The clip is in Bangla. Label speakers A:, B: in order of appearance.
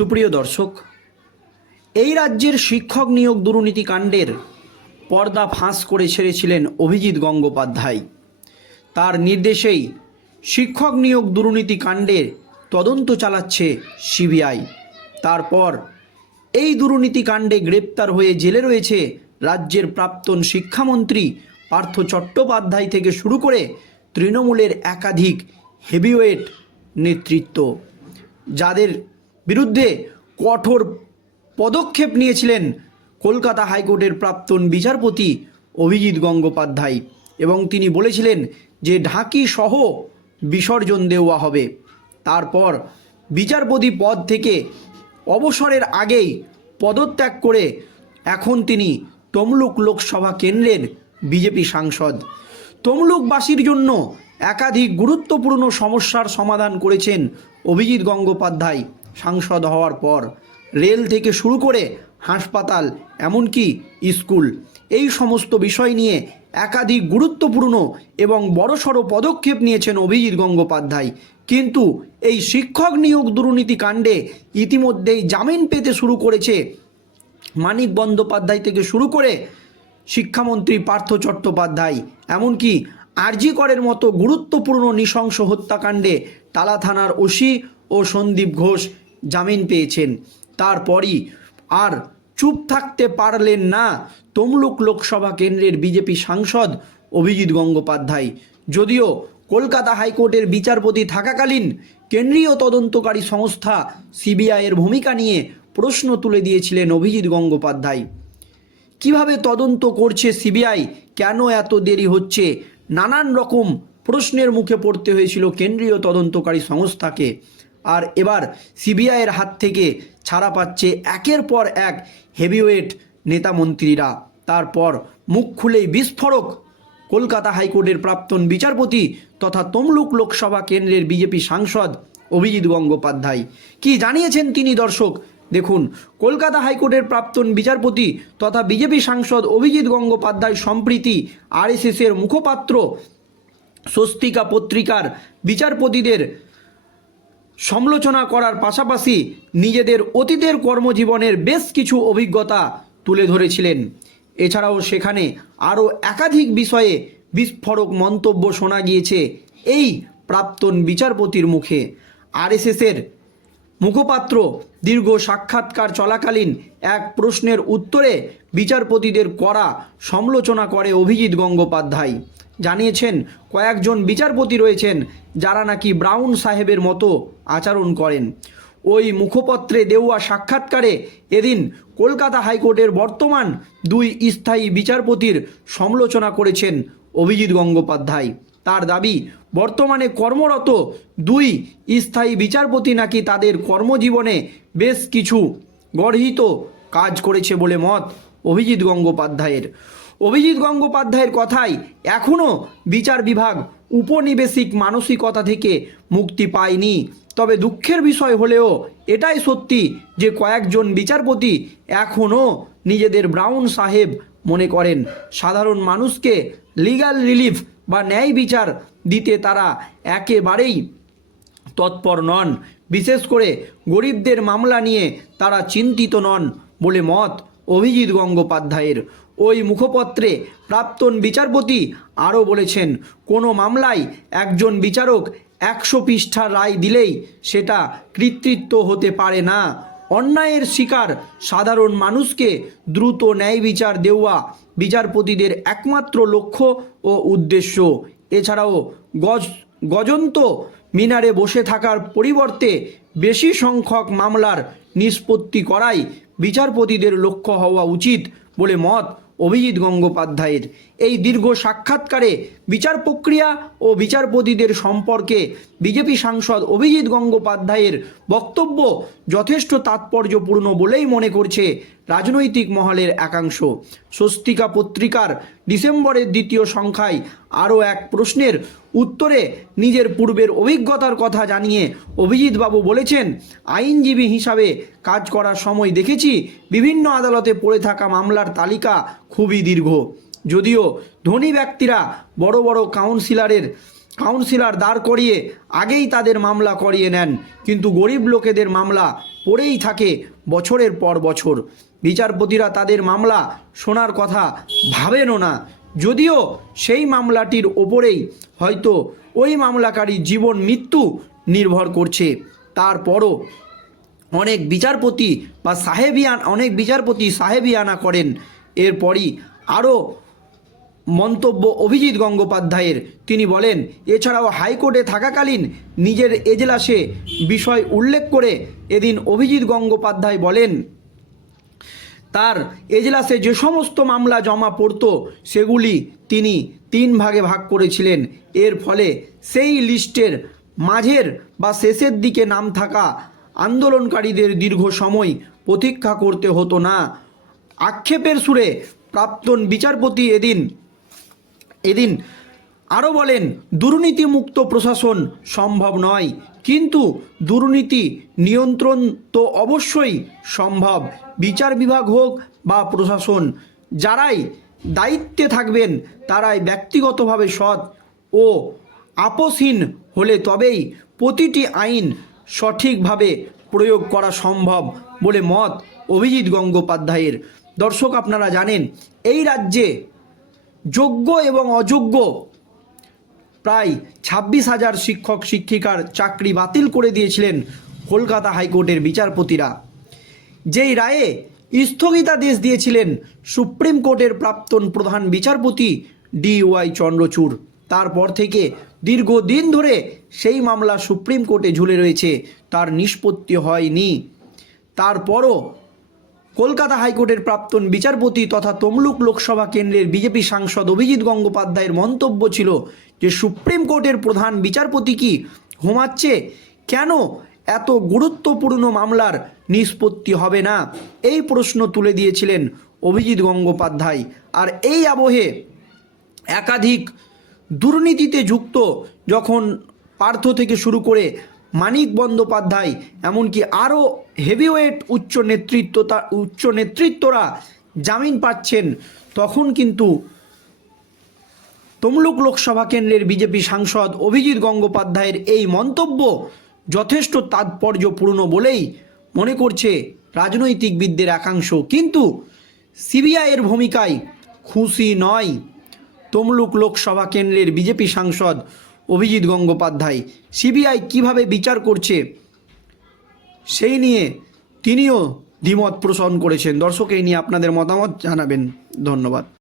A: সুপ্রিয় দর্শক, এই রাজ্যের শিক্ষক নিয়োগ দুর্নীতি কাণ্ডের পর্দা ফাঁস করে ছেড়েছিলেন অভিজিৎ গঙ্গোপাধ্যায়। তার নির্দেশেই শিক্ষক নিয়োগ দুর্নীতি কাণ্ডের তদন্ত চালাচ্ছে সিবিআই। তারপর এই দুর্নীতি কাণ্ডে গ্রেপ্তার হয়ে জেলে রয়েছে রাজ্যের প্রাক্তন শিক্ষামন্ত্রী পার্থ চট্টোপাধ্যায় থেকে শুরু করে তৃণমূলের একাধিক হেভিওয়েট নেতৃত্ব। যাদের বিরুদ্ধে কঠোর পদক্ষেপ নিয়েছিলেন কলকাতা হাইকোর্টের প্রাক্তন বিচারপতি অভিজিৎ গঙ্গোপাধ্যায় এবং তিনি বলেছিলেন যে ঢাকি সহ বিসর্জন দেওয়া হবে। তারপর বিচারপতি পদ থেকে অবসরের আগেই পদত্যাগ করে এখন তিনি তমলুক লোকসভা কেন্দ্রের বিজেপি সাংসদ। তমলুকবাসীর জন্য একাধিক গুরুত্বপূর্ণ সমস্যার সমাধান করেছেন অভিজিৎ গঙ্গোপাধ্যায়। সাংসদ হওয়ার পর রেল থেকে শুরু করে হাসপাতাল, এমনকি স্কুল। এই সমস্ত বিষয় নিয়ে একাধিক গুরুত্বপূর্ণ এবং বড়সড় পদক্ষেপ নিয়েছেন অভিজিৎ গঙ্গোপাধ্যায়। কিন্তু এই শিক্ষক নিয়োগ দুর্নীতি কাণ্ডে ইতিমধ্যেই জামিন পেতে শুরু করেছে মানিক বন্দ্যোপাধ্যায় থেকে শুরু করে শিক্ষামন্ত্রী পার্থ চট্টোপাধ্যায়। এমনকি আরজি করের মতো গুরুত্বপূর্ণ নৃশংস হত্যাকাণ্ডে টালা থানার ওসি ও সন্দীপ ঘোষ জামিন পেয়েছেন। তারপরই আর চুপ থাকতে পারলেন না তমলুক লোকসভা কেন্দ্রের বিজেপি সাংসদ অভিজিৎ গঙ্গোপাধ্যায়। যদিও কলকাতা হাইকোর্টের বিচারপতি থাকাকালীন কেন্দ্রীয় তদন্তকারী সংস্থা সিবিআইয়ের ভূমিকা নিয়ে প্রশ্ন তুলে দিয়েছিলেন অভিজিৎ গঙ্গোপাধ্যায়। কীভাবে তদন্ত করছে সিবিআই? কেন এত দেরি হচ্ছে? নানান রকম প্রশ্নের মুখে পড়তে হয়েছিল কেন্দ্রীয় তদন্তকারী সংস্থাকে। আর এবার সিবিআইয়ের হাত থেকে ছাড়া পাচ্ছে একের পর এক হেভিওয়েট নেতা মন্ত্রীরা। তারপর মুখ খুলেই বিস্ফোরক। কলকাতা হাইকোর্টের প্রাক্তন বিচারপতি তথা তমলুক লোকসভা কেন্দ্রের বিজেপি সাংসদ অভিজিৎ গঙ্গোপাধ্যায়। কি জানিয়েছেন তিনি দর্শক? দেখুন, কলকাতা হাইকোর্টের প্রাক্তন বিচারপতি তথা বিজেপি সাংসদ অভিজিৎ গঙ্গোপাধ্যায় সম্প্রীতি আরএসএসের মুখপাত্র, স্বস্তিকা পত্রিকার বিচারপতিদের সমালোচনা করার পাশাপাশি নিজেদের অতীতের কর্মজীবনের বেশ কিছু অভিজ্ঞতা তুলে ধরেছিলেন। এছাড়াও সেখানে আরও একাধিক বিষয়ে বিস্ফোরক মন্তব্য শোনা গিয়েছে এই প্রাক্তন বিচারপতির মুখে। আরএসএসের মুখপাত্র দীর্ঘ সাক্ষাৎকার চলাকালীন এক প্রশ্নের উত্তরে বিচারপতিদের করা সমালোচনা করে অভিজিৎ গঙ্গোপাধ্যায়। জানিয়েছেন, কয়েকজন বিচারপতি রয়েছেন যারা নাকি ব্রাউন সাহেবের মতো আচরণ করেন। ওই মুখপত্রে দেওয়া সাক্ষাৎকারে এদিন কলকাতা হাইকোর্টের বর্তমান দুই স্থায়ী বিচারপতির সমালোচনা করেছেন অভিজিৎ গঙ্গোপাধ্যায়। তার দাবি, বর্তমানে কর্মরত দুই স্থায়ী বিচারপতি নাকি তাদের কর্মজীবনে বেশ কিছু গর্হিত কাজ করেছে বলে মত। অভিজিৎ গঙ্গোপাধ্যায়ের। অভিজিৎ গঙ্গোপাধ্যায়ের কথাই এখনও বিচার বিভাগ উপনিবেশিক মানসিকতা থেকে মুক্তি পায়নি। তবে দুঃখের বিষয় হলেও এটাই সত্যি যে কয়েকজন বিচারপতি এখনও নিজেদের ব্রাউন সাহেব মনে করেন। সাধারণ মানুষকে লিগ্যাল রিলিফ বা ন্যায় বিচার দিতে তারা একেবারেই তৎপর নন। বিশেষ করে গরিবদের মামলা নিয়ে তারা চিন্তিত নন বলে মত অভিজিৎ গঙ্গোপাধ্যায়ের। ওই মুখপত্রে প্রাক্তন বিচারপতি আরও বলেছেন, কোনো মামলায় একজন বিচারক একশো পৃষ্ঠা রায় দিলেই সেটা কৃতিত্ব হতে পারে না। অন্যায়ের শিকার সাধারণ মানুষকে দ্রুত ন্যায় বিচার দেওয়া বিচারপতিদের একমাত্র লক্ষ্য ও উদ্দেশ্য। এছাড়াও গজ, গজন্ত মিনারে বসে থাকার পরিবর্তে বেশি সংখ্যক মামলার নিষ্পত্তি করাই বিচারপতিদের লক্ষ্য হওয়া উচিত বলে মত অভিজিৎ গঙ্গোপাধ্যায়ের। এই দীর্ঘ সাক্ষাৎকারে বিচার প্রক্রিয়া ও বিচারপতিদের সম্পর্কে বিজেপি সাংসদ অভিজিৎ গঙ্গোপাধ্যায়ের বক্তব্য যথেষ্ট তাৎপর্যপূর্ণ বলেই মনে করছে রাজনৈতিক মহলের একাংশ। স্বস্তিকা পত্রিকার ডিসেম্বরের দ্বিতীয় সংখ্যায় আরও এক প্রশ্নের উত্তরে নিজের পূর্বের অভিজ্ঞতার কথা জানিয়ে অভিজিৎবাবু বলেছেন, আইনজীবী হিসাবে কাজ করার সময় দেখেছি বিভিন্ন আদালতে পড়ে থাকা মামলার তালিকা খুবই দীর্ঘ। যদিও ধনী ব্যক্তিরা বড় বড় কাউন্সিলরের কাউন্সিলর দাঁড় করিয়ে আগেই তাদের মামলা করিয়ে নেন। কিন্তু গরিব লোকেদের মামলা পড়েই থাকে বছরের পর বছর। বিচারপতিরা তাদের মামলা শোনার কথা ভাবেনও না। যদিও সেই মামলাটির ওপরেই হয়তো ওই মামলাকারীর জীবন মৃত্যু নির্ভর করছে। তারপরও অনেক বিচারপতি বা সাহেবিয়ান অনেক বিচারপতি সাহেবিয়ানা করেন। এরপরই আরও মন্তব্য অভিজিৎ গঙ্গোপাধ্যায়ের। তিনি বলেন, এছাড়াও হাইকোর্টে থাকাকালীন নিজের এজলাসে বিষয় উল্লেখ করে এদিন অভিজিৎ গঙ্গোপাধ্যায় বলেন, তার এজলাসে যে সমস্ত মামলা জমা পড়তো, সেগুলি তিনি তিন ভাগে ভাগ করেছিলেন। এর ফলে সেই লিস্টের মাঝের বা শেষের দিকে নাম থাকা আন্দোলনকারীদের দীর্ঘ সময় প্রতীক্ষা করতে হতো না। আক্ষেপের সুরে প্রাক্তন বিচারপতি এদিন এদিন আরও বলেন, দুর্নীতিমুক্ত প্রশাসন সম্ভব নয়, কিন্তু দুর্নীতি নিয়ন্ত্রণ তো অবশ্যই সম্ভব। বিচার বিভাগ হোক বা প্রশাসন, যারাই দায়িত্বে থাকবেন, তারাই ব্যক্তিগতভাবে সৎ ও আপোষহীন হলে তবেই প্রতিটি আইন সঠিকভাবে প্রয়োগ করা সম্ভব বলে মত অভিজিৎ গঙ্গোপাধ্যায়ের। দর্শক, আপনারা জানেন, এই রাজ্যে যোগ্য এবং অযোগ্য। প্রায় ছাব্বিশ হাজার শিক্ষক, শিক্ষিকার চাকরি বাতিল করে দিয়েছিলেন কলকাতা হাইকোর্টের বিচারপতিরা। যেই রায়ে স্থগিতাদেশ দিয়েছিলেন সুপ্রিম কোর্টের প্রাক্তন প্রধান বিচারপতি ডি ওয়াই চন্দ্রচূড়। তারপর থেকে দীর্ঘদিন ধরে সেই মামলা সুপ্রিম কোর্টে ঝুলে রয়েছে, তার নিষ্পত্তি হয়নি। তারপরও কলকাতা হাইকোর্টের প্রাক্তন বিচারপতি তথা তমলুক লোকসভা কেন্দ্রের বিজেপি সাংসদ অভিজিৎ গঙ্গোপাধ্যায়ের মন্তব্য ছিল যে সুপ্রিম কোর্টের প্রধান বিচারপতি কি ঘুমাচ্ছে? কেন এত গুরুত্বপূর্ণ মামলার নিষ্পত্তি হবে না? এই প্রশ্ন তুলে দিয়েছিলেন অভিজিৎ গঙ্গোপাধ্যায়। আর এই আবহে একাধিক দুর্নীতিতে যুক্ত যখন পার্থ থেকে শুরু করে মানিক বন্দ্যোপাধ্যায়, এমনকি আরও হেভিওয়েট উচ্চ নেতৃত্বতা, উচ্চ নেতৃত্বরা জামিন পাচ্ছেন। তখন কিন্তু তমলুক লোকসভা কেন্দ্রের বিজেপি সাংসদ অভিজিৎ গঙ্গোপাধ্যায়ের এই মন্তব্য যথেষ্ট তাৎপর্যপূর্ণ বলেই মনে করছে রাজনৈতিকবিদদের একাংশ। কিন্তু সিবিআইয়ের ভূমিকায় খুশি নয় তমলুক লোকসভা কেন্দ্রের বিজেপি সাংসদ অভিজিৎ গঙ্গোপাধ্যায়। সিবিআই কীভাবে বিচার করছে, সেই নিয়ে তিনিও দ্বিমত পোষণ করেছেন। দর্শক, এই নিয়ে আপনাদের মতামত জানাবেন। ধন্যবাদ।